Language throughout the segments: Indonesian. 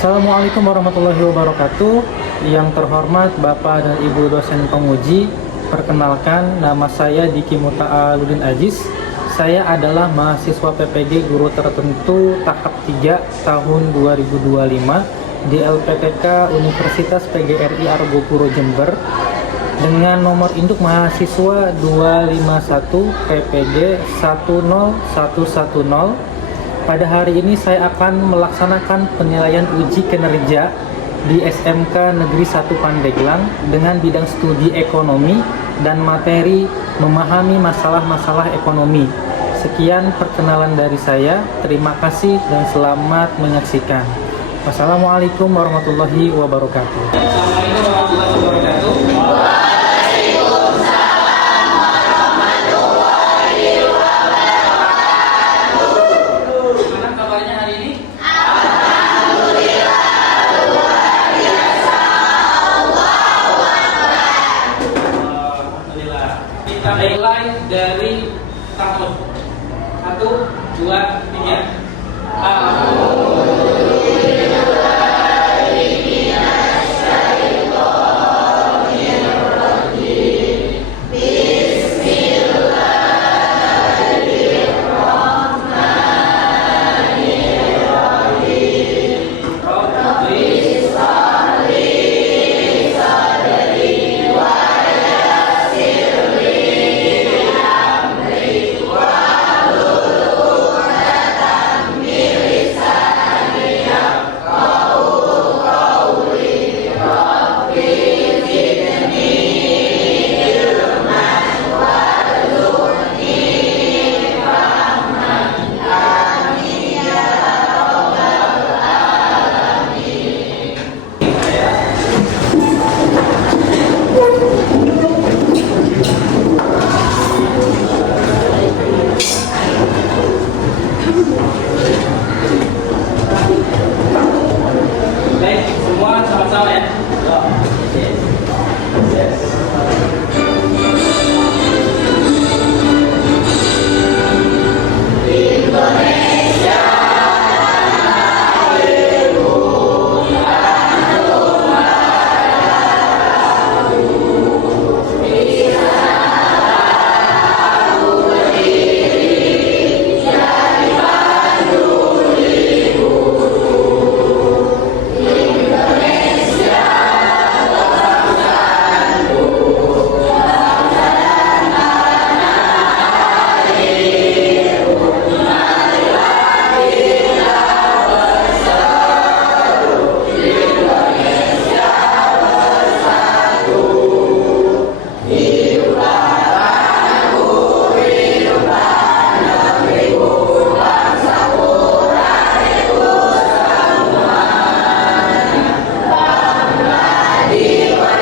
Assalamualaikum warahmatullahi wabarakatuh. Yang terhormat Bapak dan Ibu dosen penguji, perkenalkan nama saya Diki Muta'aludin Aziz. Saya adalah mahasiswa PPG Guru Tertentu tahap 3 tahun 2025 di LPTK Universitas PGRI Argopuro Jember dengan nomor induk mahasiswa 251 PPG 10110. Pada hari ini saya akan melaksanakan penilaian uji kinerja di SMK Negeri 1 Pandeglang dengan bidang studi ekonomi dan materi memahami masalah-masalah ekonomi. Sekian perkenalan dari saya. Terima kasih dan selamat menyaksikan. Wassalamualaikum warahmatullahi wabarakatuh. Assalamualaikum warahmatullahi wabarakatuh. Gimana kabarnya hari ini? Alhamdulillah, luar biasa. Allahu Akbar. Alhamdulillah. Kita mulai dari tahun 1, 2, 3. Baik, semua sama-sama ya.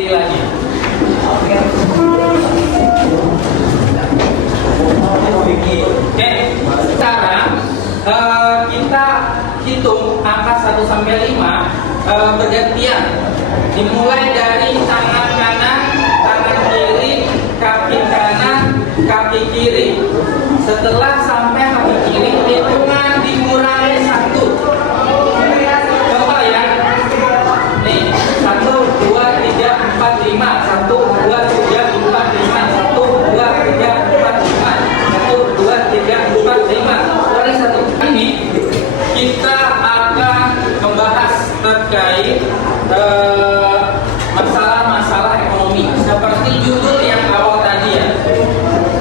Lagi. Oke, sekarang kita hitung angka 1 sampai 5 bergantian. Dimulai dari tangan kanan, tangan kiri, kaki kanan, kaki kiri. Setelah sampai kaki kiri, hitungan dikurangi 1. Coba ya. Nih, 1, 2, 3, 4, 5. 1, 2, 3, 4, 5. 1, 2, 3, 4, 5. 1, 2, 3, 4, 5. Kurangi 1. Ini kita akan membahas terkait masalah-masalah ekonomi seperti judul yang awal tadi ya.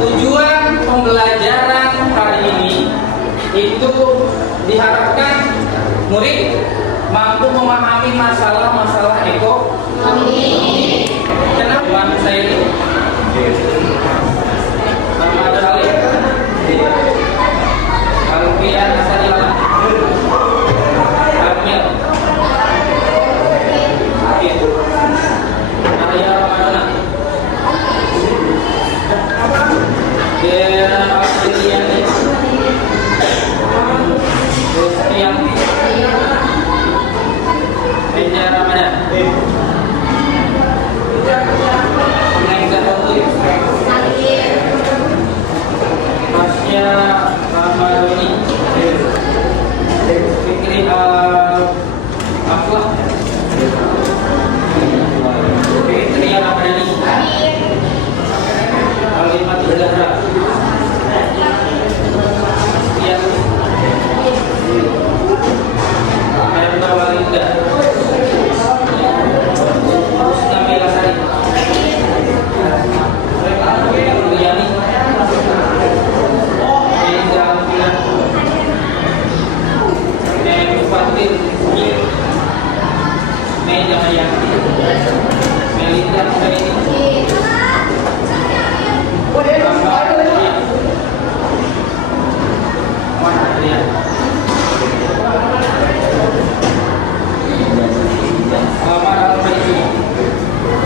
Tujuan pembelajaran hari ini itu diharapkan murid mampu memahami masalah-masalah ekonomi. Kenapa saya ini? Muhammad Salim. Alfian Hasanillah. Kamil. Arya Ramadana. Dera Apriliani. Kristianti. Beja Ramadan. Neng Zahra. Aflah. Fitriya Ramadhani. Kalimatul Zahra. Sekian. Herba Walinda. Husna Melasari. Riyani. Reza Alfian. Fatir. Meja Mayanti. Melinda Husaini. Muhammad Al-Faisi,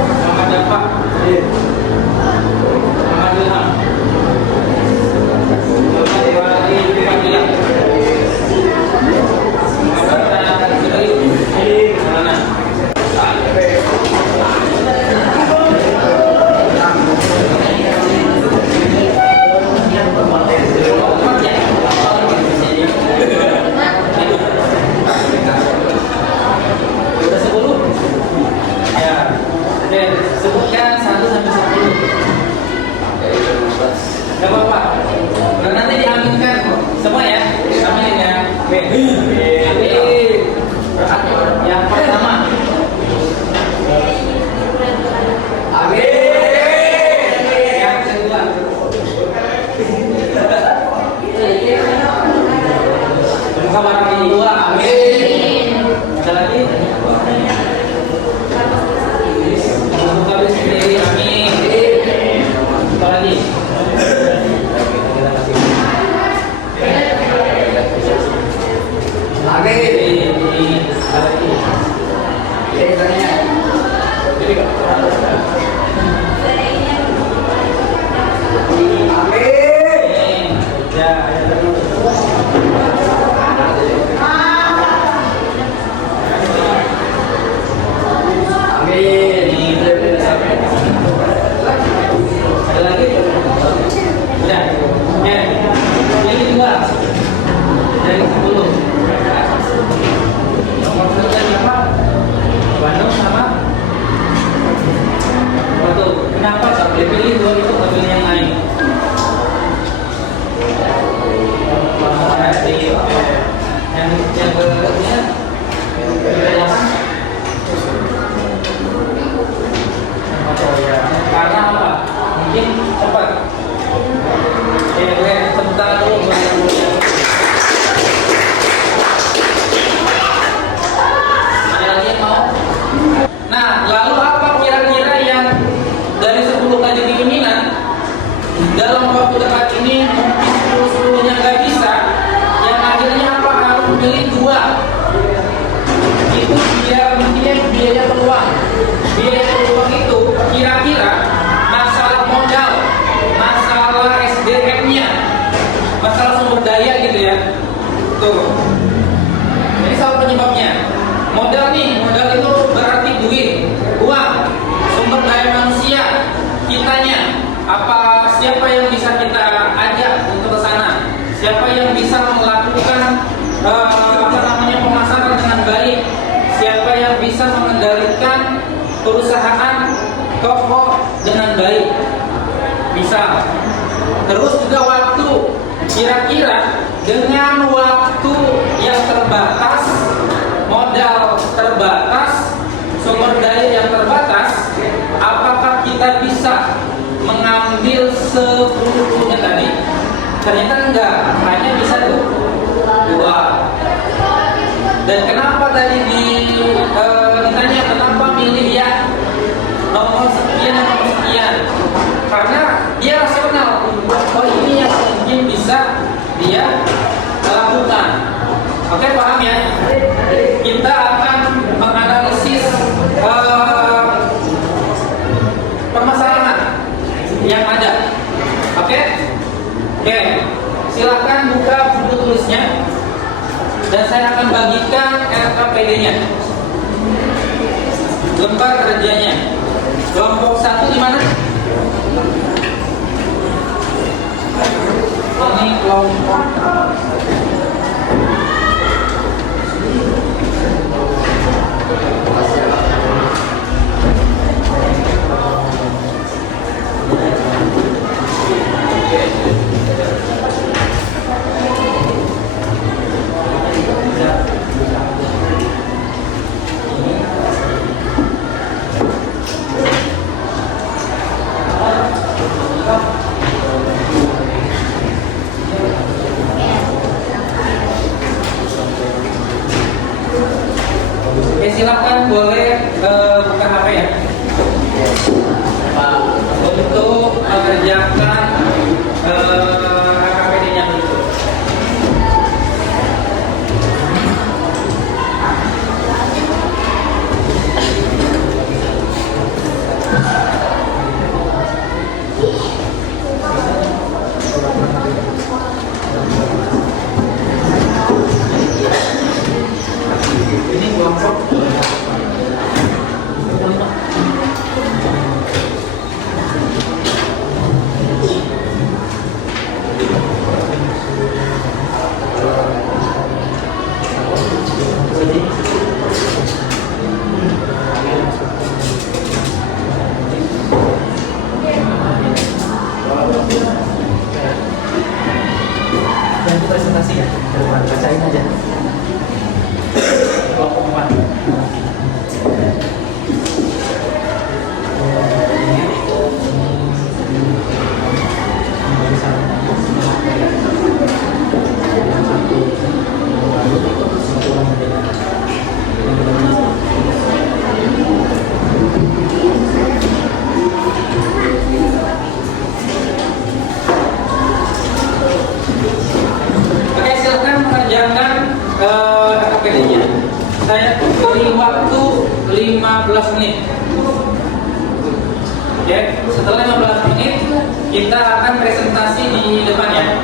Muhammad Dafa, Muhammad Ilham, Muhammad Wali Fadilah, Muhammad Rana Zubri, Rana. Udah 10? Ya. Oke, sebutkan 1 sampai 10. Gak apa-apa. Dan nanti diaminkan semua ya. Aminin ya. Amin. Yang pertama. Amin. Yang kedua. Semoga barang ini dua. Amin. Ada lagi? Semoga sendiri. Amin. Apa lagi? Amin. Ada lagi? Amin. Ya, ada lagi. Ada lagi? Ya. Ya. Ini dua. Dari 10. Nomor 1 siapa? Bandung sama Batu. Kenapa sampai pilih dua itu pilih yang lain? Yang berikutnya karena apa? Mungkin cepat. Oke, sebentar dulu buat yang mulia. Ada lagi yang mau? Nah, lalu apa kira-kira yang dari 10 kajian keinginan dalam waktu dekat ini mungkin 10-10-nya nggak bisa, yang akhirnya apa harus memilih 2? Itu biaya peluang. Biaya peluang itu kira-kira masalah modal, masalah SDM-nya, masalah sumber daya gitu ya. Tuh. Jadi salah penyebabnya. Modal nih, modal itu berarti duit, uang, sumber daya manusia, kitanya. Siapa yang bisa kita ajak untuk ke sana? Siapa yang bisa melakukan pemasaran dengan baik? Siapa yang bisa mengendalikan perusahaan toko dengan baik? Bisa. Terus juga waktu. Kira-kira dengan waktu yang terbatas, modal terbatas, sumber daya yang terbatas, apakah kita bisa mengambil 10-10-nya tadi? Ternyata enggak, hanya bisa 2. Dan kenapa tadi ditanya kenapa milih ya nomor sekian? Karena dia rasional. Oh, ini yang mungkin bisa dia lakukan. Oke, paham ya? Kita akan menganalisis permasalahan yang ada. Oke? Oke. Silakan buka buku tulisnya dan saya akan bagikan RKPD-nya. Lembar kerjanya. Kelompok 1 di mana? Ini kelompok Oke, silakan boleh buka HP ya. Pak, untuk mengerjakan AKPD-nya berikut. Ini kelompok yang presentasi ya, bacain aja. Kelompok 4. Oke, silakan mengerjakan AKPD-nya. Saya beri waktu 15 menit. Oke, setelah 15 menit kita akan presentasi di depannya.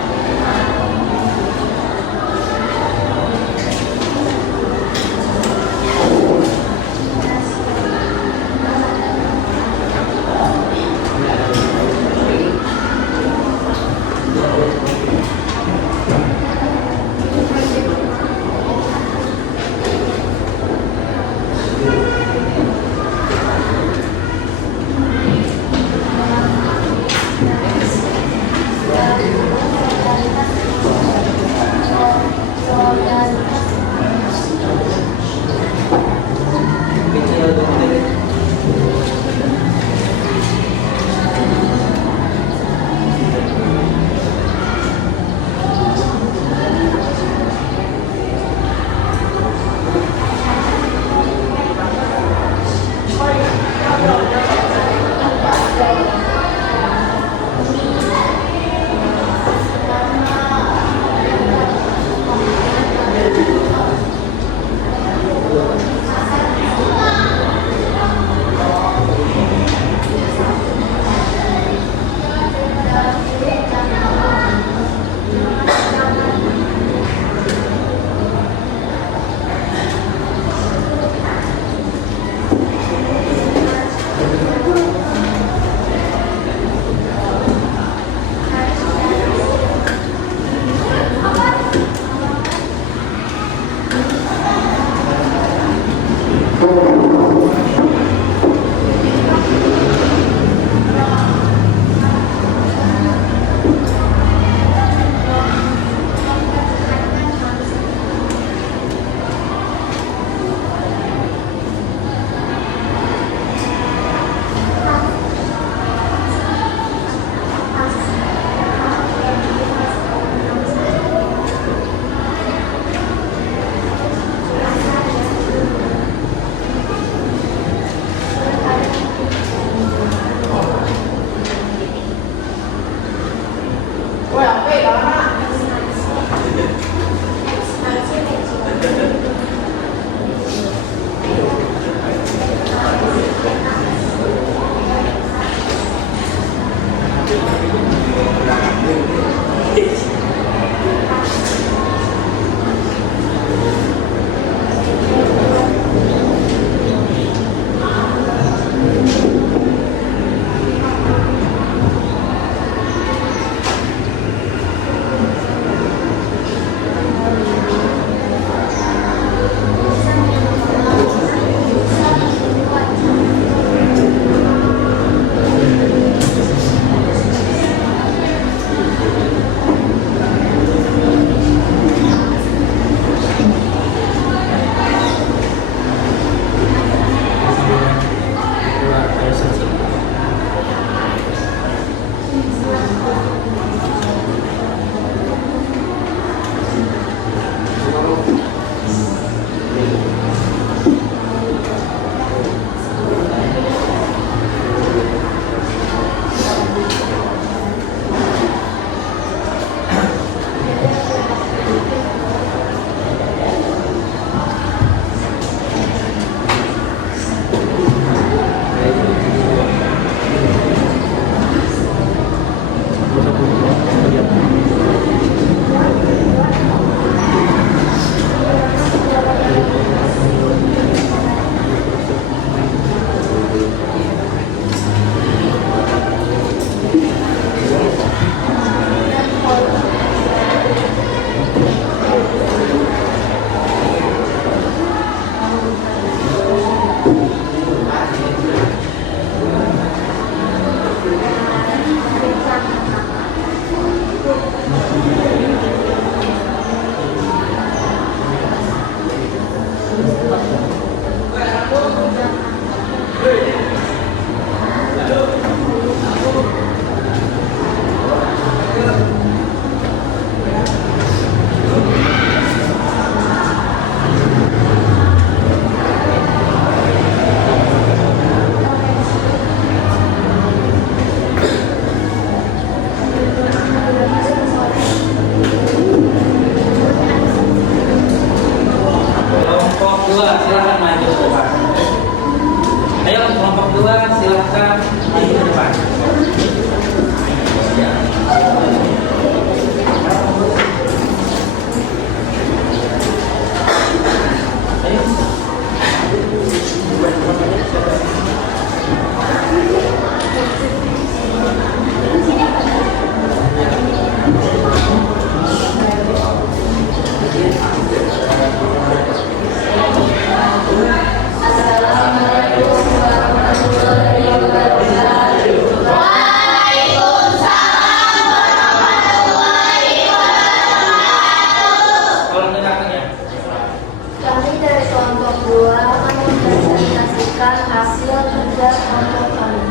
silahkan maju ke depan. Ayo kelompok 2 silahkan maju ke depan. Tolong dengarkan ya. Kami dari kelompok 2 akan mempresentasikan hasil kerja kelompok kami.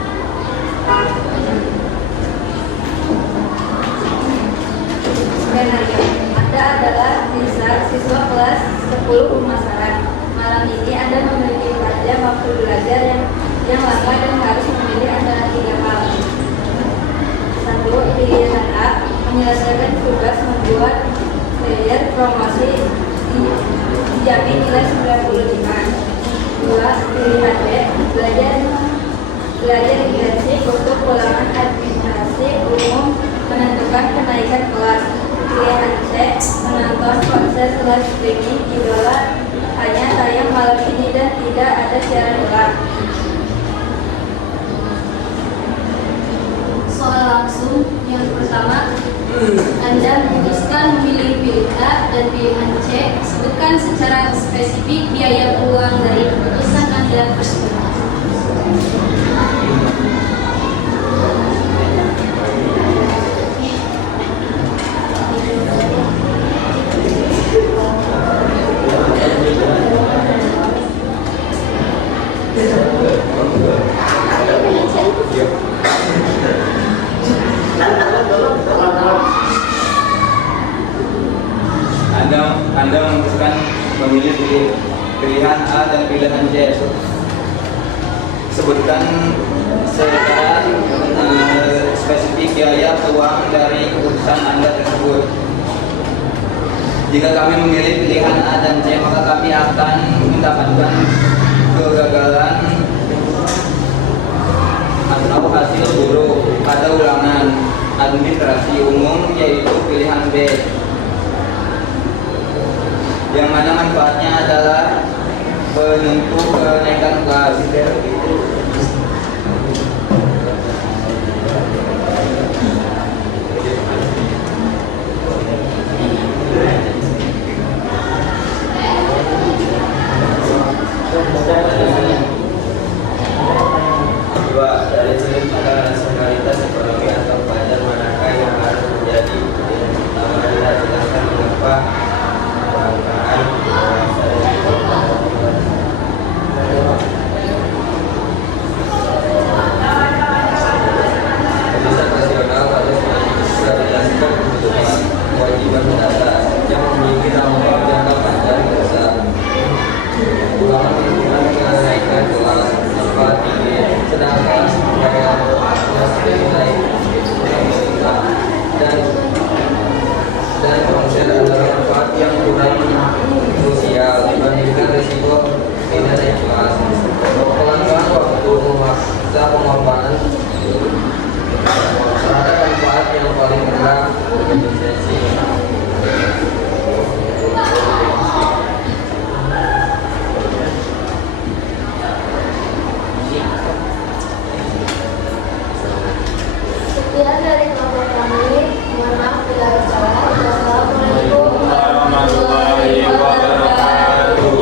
Skenario Anda adalah siswa kelas 10 pemasaran. Malam ini Anda memiliki pelajaran waktu belajar yang lama dan harus memilih antara 3 hal. 1. Pilihan A, menyelesaikan tugas membuat flyer promosi dijamin nilai 95. 2. Pilihan B, belajar intensif untuk ulangan administrasi umum menentukan kenaikan kelas. Pilihan C, menonton konser kelas streaming idola hanya tayang malam ini dan tidak ada siaran ulang. Soal langsung yang pertama, Anda memutuskan memilih pilihan A dan pilihan C. Sebutkan secara spesifik biaya peluang dari keputusan Anda tersebut. Anda memutuskan memilih pilihan A dan pilihan C. Sebutkan secara spesifik biaya peluang dari keputusan Anda tersebut. Jika kami memilih pilihan A dan C, maka kami akan mendapatkan kegagalan atau hasil buruk pada ulangan administrasi umum, yaitu pilihan B, yang mana manfaatnya adalah penentu kenaikan kelas. Dua, dari sudut pandang rasionalitas ekonomi atau pelajar manakah yang harus menjadi pertama adalah jelaskan mengapa kelangkaan kebijakan rasional harus menjelaskan kebutuhan kewajiban mendasar yang memiliki dampak jangka panjang besar. Ulangan lingkungan kenaikan kelas tanpa tinggi sedangkan supaya nilai dan konser adalah manfaat yang kurang krusial dibandingkan risiko tidak naik kelas. Pelanggan waktu memaksa pemaparan terhadap manfaat yang paling rendah efisiensi. Sekian dari kelompok kami. Mohon maaf bila ada salah. Wassalamualaikum warahmatullahi wabarakatuh.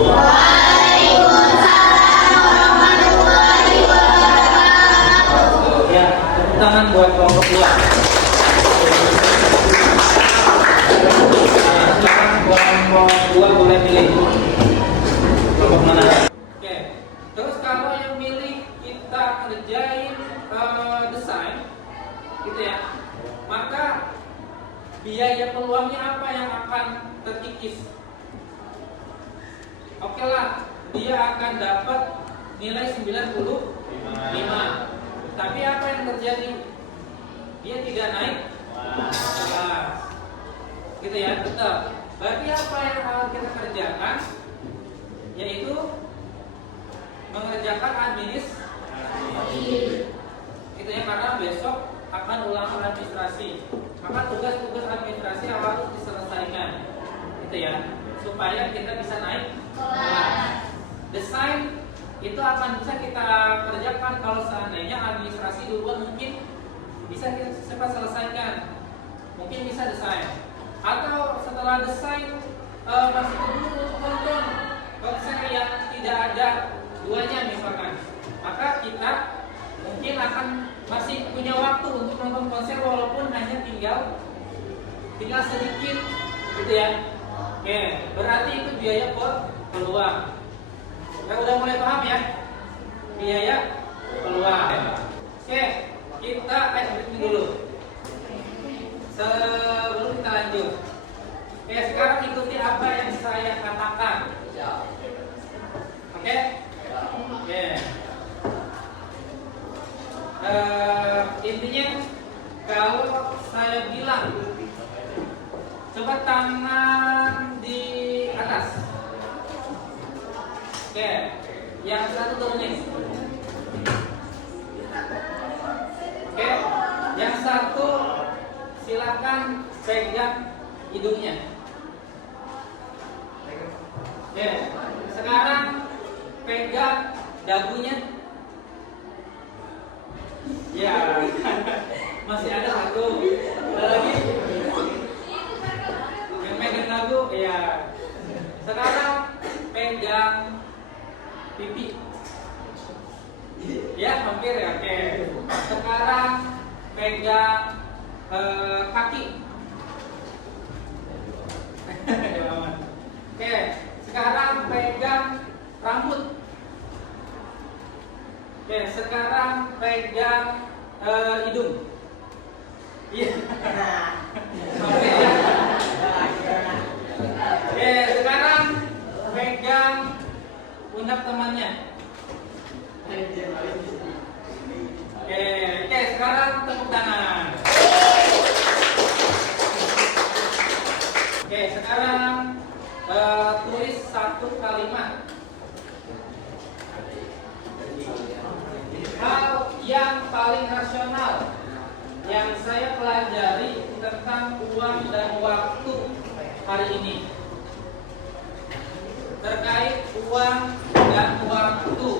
Ya, tepuk tangan buat kelompok 2. Silakan kelompok 2 boleh pilih kelompok mana. Oke, terus kalau yang milih kita kerjain desain, gitu ya, maka biaya peluangnya apa yang akan terkikis? Oke lah, dia akan dapat nilai 95. Tapi apa yang terjadi? Dia tidak naik kelas. Gitu ya, tetap. Berarti apa yang harus kita kerjakan? Yaitu kerjakan administrasi. Itu ya, karena besok akan ulangan administrasi. Maka tugas-tugas administrasi harus diselesaikan. Itu ya, supaya kita bisa naik kelas. Desain itu akan bisa kita kerjakan kalau seandainya administrasi duluan, mungkin bisa kita cepat selesaikan. Mungkin bisa desain. Atau setelah desain masih dulu untuk nonton konser yang tidak ada duanya misalkan, maka kita mungkin akan masih punya waktu untuk nonton konser walaupun hanya tinggal sedikit gitu ya. Oke, berarti itu biaya peluang. Ya, udah mulai paham ya? Biaya peluang. Oke, kita breaking dulu sebelum kita lanjut. Oke, sekarang ikuti apa yang saya katakan. Oke? Oke. Intinya kalau saya bilang coba tangan di atas. Oke, yang satu turunin. Oke, yang satu silakan pegang hidungnya. Oke, sekarang pegang dagunya. Ya, masih ada satu. Ada lagi. Yang pegang dagu, ya. Sekarang pegang pipi. Ya, hampir ya. Oke. Sekarang pegang kaki. Oke, sekarang pegang rambut. Oke, sekarang pegang hidung. Iya. Oke, ya. Oke, sekarang pegang pundak temannya. Oke, sekarang tepuk tangan. Oke, sekarang tulis satu kalimat. Hal yang paling rasional yang saya pelajari tentang uang dan waktu hari ini. Terkait uang dan waktu,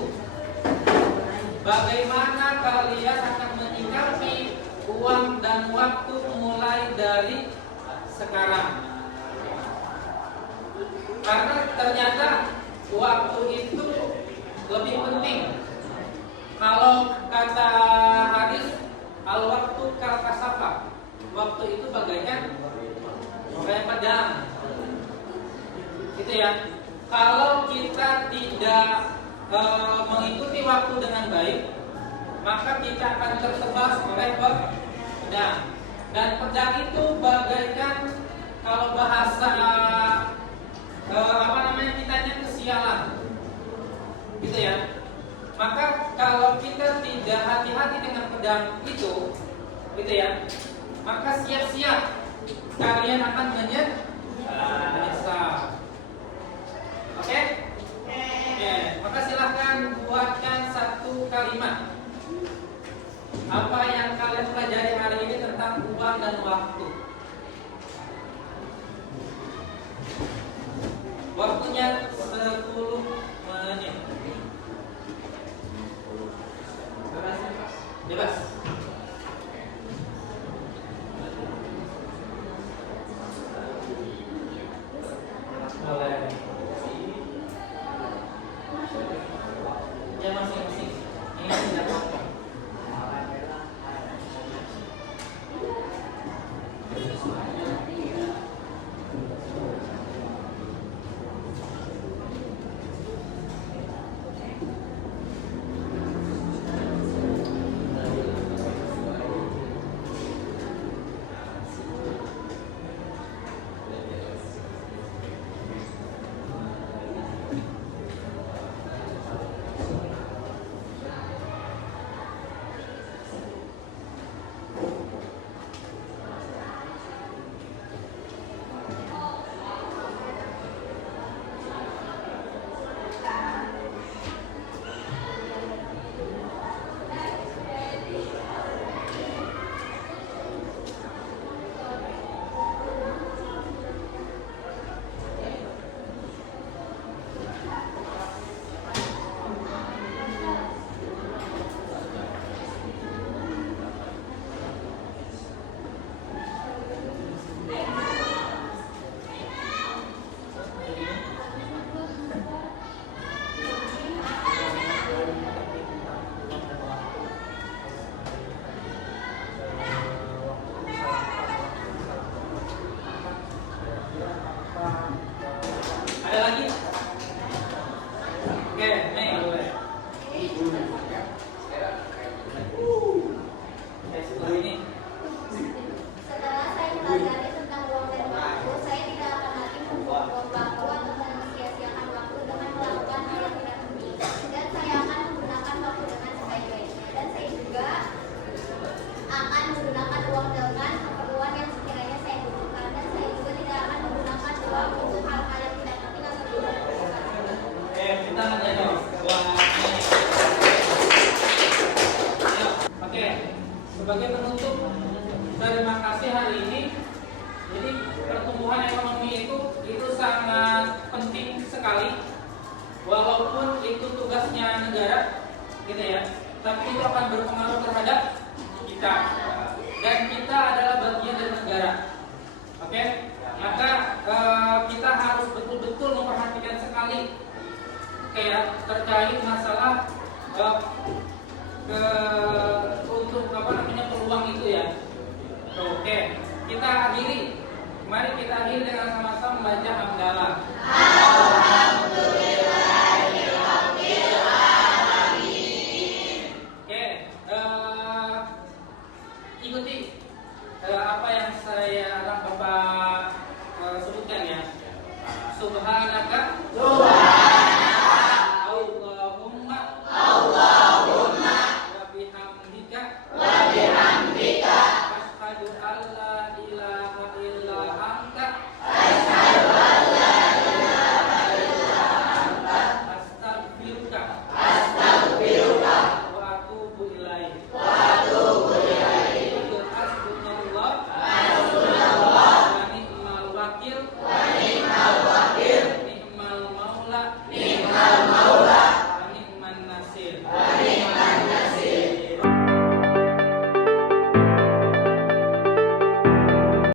bagaimana kalian akan menyikapi uang dan waktu mulai dari sekarang? Karena ternyata waktu itu lebih penting. Kalau kata hadis, al-waktu kal kasafah, waktu itu bagaikan pedang. Gitu ya. Kalau kita tidak mengikuti waktu dengan baik, maka kita akan tertebas oleh pedang. Dan pedang itu bagaikan, kalau bahasa kitanya kesialan, gitu ya. Maka kalau kita tidak hati-hati dengan pedang itu, gitu ya, maka siap-siap kalian akan menyesal. Oke? Oke, maka silahkan buatkan satu kalimat. Apa yang kalian pelajari hari ini tentang uang dan waktu? Waktunya 10 menit. Bebas. Boleh. Ya, masing-masing. Ini tidak apa-apa. sebagai penutup dari makasih hari ini, jadi pertumbuhan ekonomi itu sangat penting sekali, walaupun itu tugasnya negara, gitu ya. Tapi itu akan berpengaruh terhadap kita, dan kita adalah bagian dari negara. Oke, maka kita harus betul-betul memperhatikan sekali, ya, terkait masalah untuk peluang itu ya. Oke, kita akhiri. Mari kita akhiri dengan sama-sama membaca hamdalah.